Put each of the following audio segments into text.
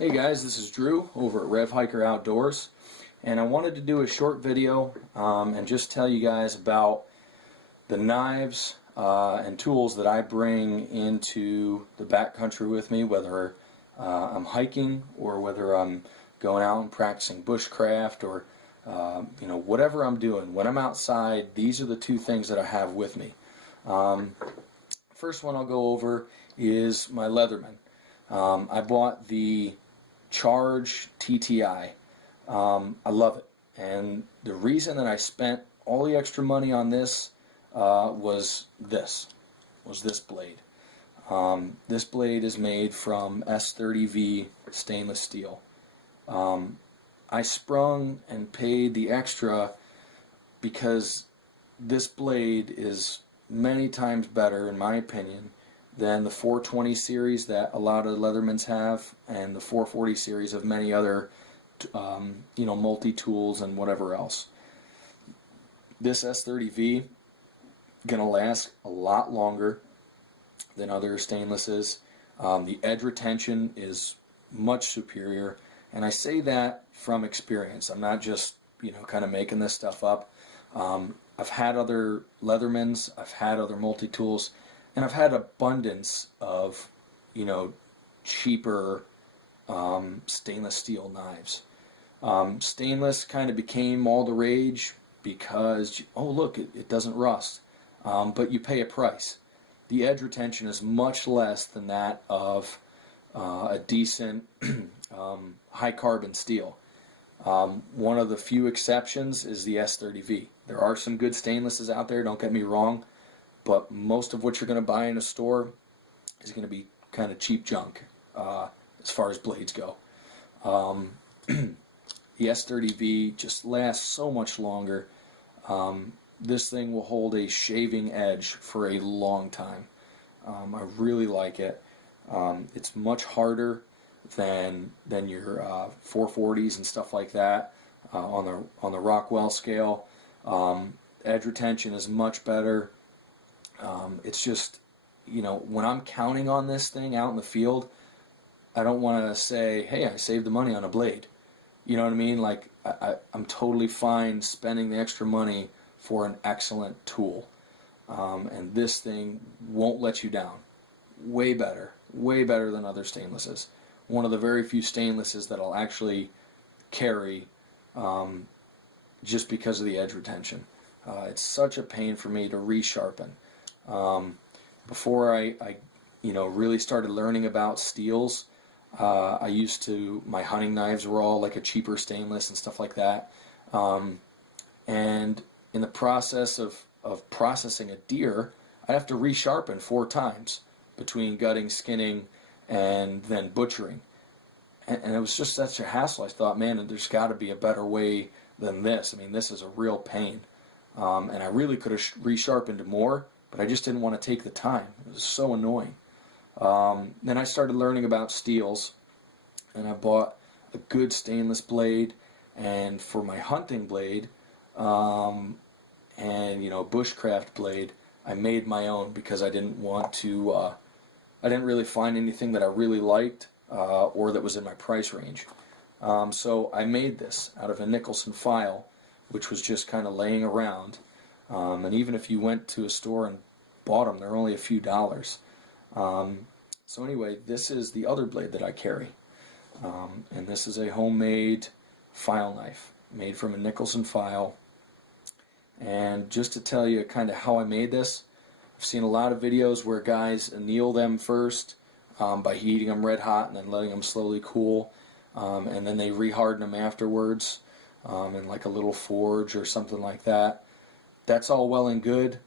Hey guys, this is Drew over at Rev Hiker Outdoors, and I wanted to do a short video and just tell you guys about the knives and tools that I bring into the backcountry with me, whether I'm hiking or whether I'm going out and practicing bushcraft or whatever I'm doing. When I'm outside, these are the two things that I have with me. First one I'll go over is my Leatherman. I bought the Charge TTi. I love it, and the reason that I spent all the extra money on this was this blade. This blade is made from S30V stainless steel. I sprung and paid the extra because this blade is many times better, in my opinion, than the 420 series that a lot of Leathermans have, and the 440 series of many other multi-tools and whatever else. This S30V gonna last a lot longer than other stainlesses. The edge retention is much superior, and I say that from experience. I'm not just kind of making this stuff up. I've had other Leathermans, I've had other multi-tools, and I've had abundance of cheaper stainless steel knives. Stainless kind of became all the rage because, oh look, it doesn't rust, but you pay a price. The edge retention is much less than that of a decent high carbon steel. One of the few exceptions is the S30V. There are some good stainlesses out there, don't get me wrong, but most of what you're going to buy in a store is going to be kind of cheap junk as far as blades go. The S30V just lasts so much longer. This thing will hold a shaving edge for a long time. I really like it. It's much harder than your 440s and stuff like that on the Rockwell scale. Edge retention is much better. It's just, when I'm counting on this thing out in the field, I don't want to say, hey, I saved the money on a blade. You know what I mean? Like, I'm totally fine spending the extra money for an excellent tool. And this thing won't let you down. Way better than other stainlesses. One of the very few stainlesses that I'll actually carry just because of the edge retention. It's such a pain for me to resharpen. Before I really started learning about steels, my hunting knives were all like a cheaper stainless and stuff like that. And in the process of processing a deer, I'd have to resharpen 4 times between gutting, skinning, and then butchering. And it was just such a hassle. I thought, man, there's got to be a better way than this. I mean, this is a real pain. And I really could have resharpened more, but I just didn't want to take the time. It was so annoying. Then I started learning about steels, and I bought a good stainless blade. And for my hunting blade and bushcraft blade, I made my own because I didn't want to. I didn't really find anything that I really liked or that was in my price range. So I made this out of a Nicholson file, which was just kind of laying around. And even if you went to a store and bought them, they're only a few dollars. So anyway, this is the other blade that I carry. And this is a homemade file knife made from a Nicholson file. And just to tell you kind of how I made this, I've seen a lot of videos where guys anneal them first by heating them red hot and then letting them slowly cool. And then they reharden them afterwards in like a little forge or something like that. That's all well and good.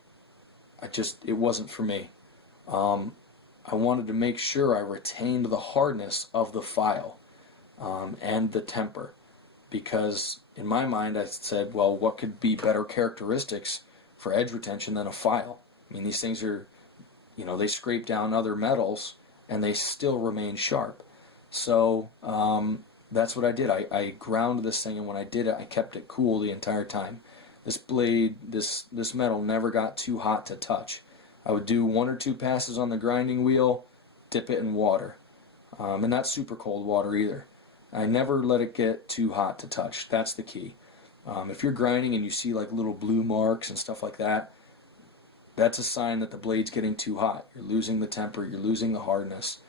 It wasn't for me. I wanted to make sure I retained the hardness of the file and the temper, because in my mind I said, well, what could be better characteristics for edge retention than a file? I mean, these things are, they scrape down other metals and they still remain sharp. So that's what I did. I ground this thing, and when I did it, I kept it cool the entire time. This blade, this metal never got too hot to touch. I would do 1 or 2 passes on the grinding wheel, dip it in water. and not super cold water either. I never let it get too hot to touch. That's the key. If you're grinding and you see like little blue marks and stuff like that, that's a sign that the blade's getting too hot. You're losing the temper, you're losing the hardness.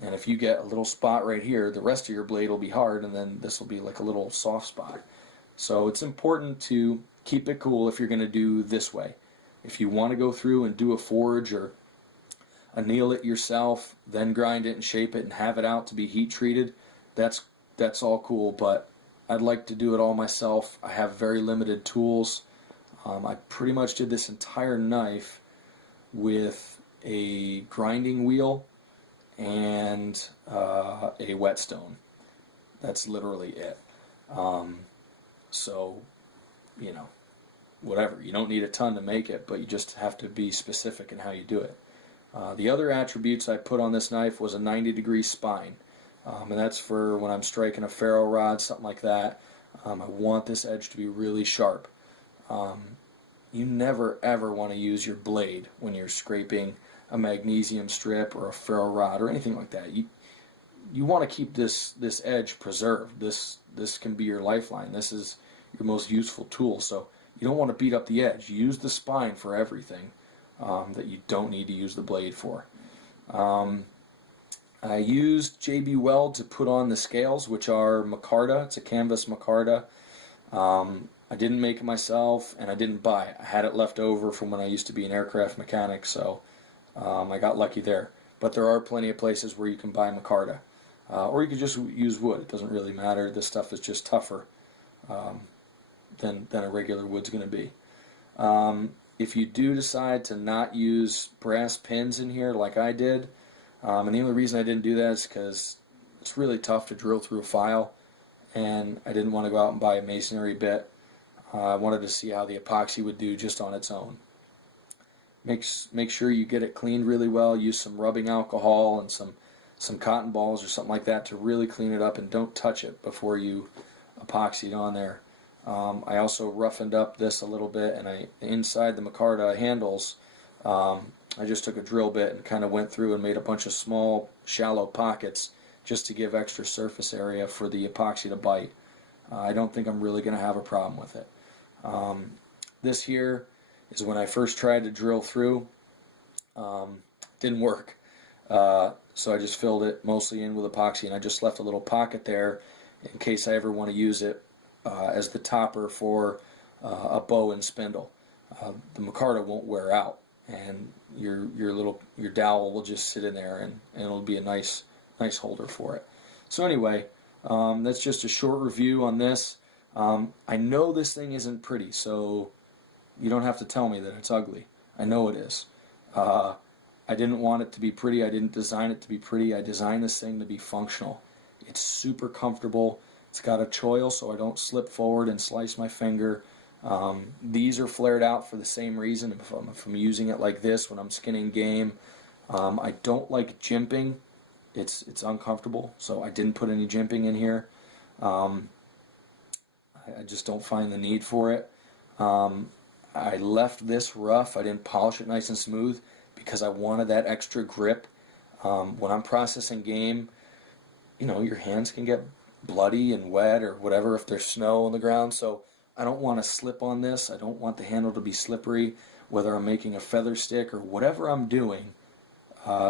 And if you get a little spot right here, the rest of your blade will be hard, and then this will be like a little soft spot. So it's important to keep it cool if you're going to do this way. If you want to go through and do a forge or anneal it yourself, then grind it and shape it and have it out to be heat treated, that's all cool, but I'd like to do it all myself. I have very limited tools. I pretty much did this entire knife with a grinding wheel and a whetstone. That's literally it. So, you know, whatever. You don't need a ton to make it, but you just have to be specific in how you do it. The other attributes I put on this knife was a 90-degree spine. And that's for when I'm striking a ferro rod, something like that. I want this edge to be really sharp. You never ever want to use your blade when you're scraping a magnesium strip or a ferro rod or anything like that. You want to keep this edge preserved. This can be your lifeline. This is your most useful tool. So you don't want to beat up the edge. Use the spine for everything that you don't need to use the blade for. I used JB Weld to put on the scales, which are micarta. It's a canvas micarta. I didn't make it myself, and I didn't buy it. I had it left over from when I used to be an aircraft mechanic, so I got lucky there. But there are plenty of places where you can buy micarta. Or you could just use wood. It doesn't really matter. This stuff is just tougher than a regular wood's going to be. If you do decide to not use brass pins in here like I did, and the only reason I didn't do that is because it's really tough to drill through a file, and I didn't want to go out and buy a masonry bit. I wanted to see how the epoxy would do just on its own. Make sure you get it cleaned really well. Use some rubbing alcohol and some cotton balls or something like that to really clean it up, and don't touch it before you epoxy it on there. I also roughened up this a little bit, and inside the micarta handles, I just took a drill bit and kind of went through and made a bunch of small, shallow pockets just to give extra surface area for the epoxy to bite. I don't think I'm really going to have a problem with it. This here is when I first tried to drill through. Didn't work. So I just filled it mostly in with epoxy, and I just left a little pocket there in case I ever want to use it as the topper for a bow and spindle. The micarta won't wear out, and your dowel will just sit in there, and it'll be a nice holder for it. So anyway, that's just a short review on this. I know this thing isn't pretty, so you don't have to tell me that it's ugly. I know it is. I didn't want it to be pretty. I didn't design it to be pretty. I designed this thing to be functional. It's super comfortable. It's got a choil so I don't slip forward and slice my finger. These are flared out for the same reason. If I'm using it like this when I'm skinning game, I don't like jimping. It's uncomfortable, so I didn't put any jimping in here. I just don't find the need for it. I left this rough. I didn't polish it nice and smooth because I wanted that extra grip. When I'm processing game, you know, your hands can get bloody and wet or whatever if there's snow on the ground, so I don't want to slip on this. I don't want the handle to be slippery, whether I'm making a feather stick or whatever I'm doing.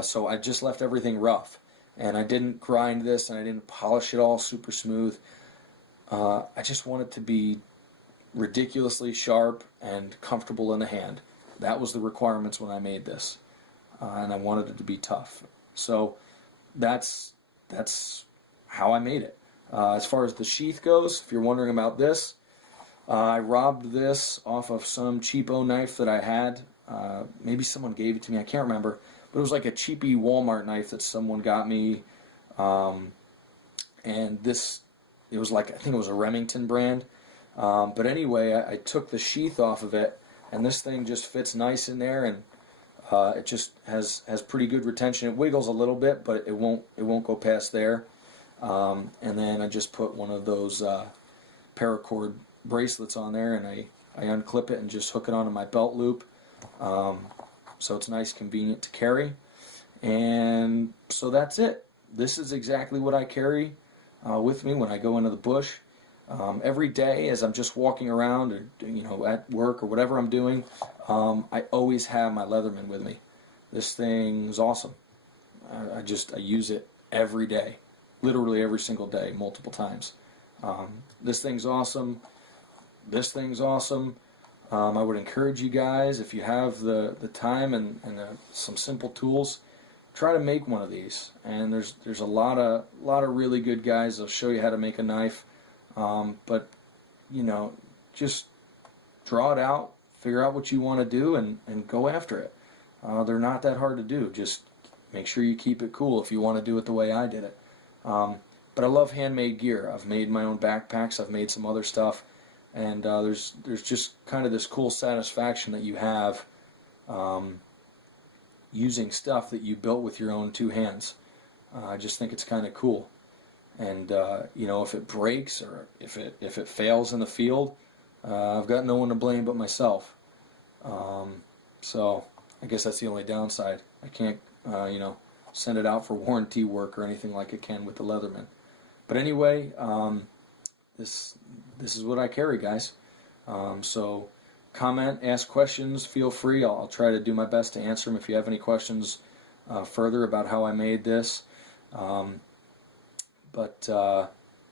So I just left everything rough, and I didn't grind this, and I didn't polish it all super smooth. I just want it to be ridiculously sharp and comfortable in the hand. That was the requirements when I made this, and I wanted it to be tough. So that's how I made it. As far as the sheath goes, if you're wondering about this, I robbed this off of some cheapo knife that I had. Maybe someone gave it to me, I can't remember. But it was like a cheapy Walmart knife that someone got me. And this, it was like, I think it was a Remington brand. But anyway, I took the sheath off of it, and this thing just fits nice in there, and it just has pretty good retention. It wiggles a little bit, but it won't go past there. And then I just put one of those paracord bracelets on there, and I unclip it and just hook it onto my belt loop. So it's nice, convenient to carry. And so that's it. this is exactly what I carry with me when I go into the bush. Every day as I'm just walking around or at work or whatever I'm doing, I always have my Leatherman with me. This thing's awesome. I use it every day, literally every single day, multiple times. This thing's awesome. This thing's awesome. I would encourage you guys, if you have the time and some simple tools, try to make one of these. And there's a lot of really good guys that'll show you how to make a knife. But just draw it out, figure out what you want to do, and go after it. They're not that hard to do. Just make sure you keep it cool if you want to do it the way I did it. But I love handmade gear. I've made my own backpacks. I've made some other stuff, and there's just kind of this cool satisfaction that you have using stuff that you built with your own two hands. I just think it's kind of cool. And if it breaks or if it fails in the field, I've got no one to blame but myself. So I guess that's the only downside. I can't send it out for warranty work or anything like I can with the Leatherman. But anyway, this is what I carry, guys. So comment, ask questions, feel free. I'll try to do my best to answer them if you have any questions further about how I made this. But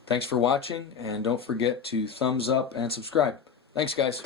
thanks for watching, and don't forget to thumbs up and subscribe. Thanks, guys.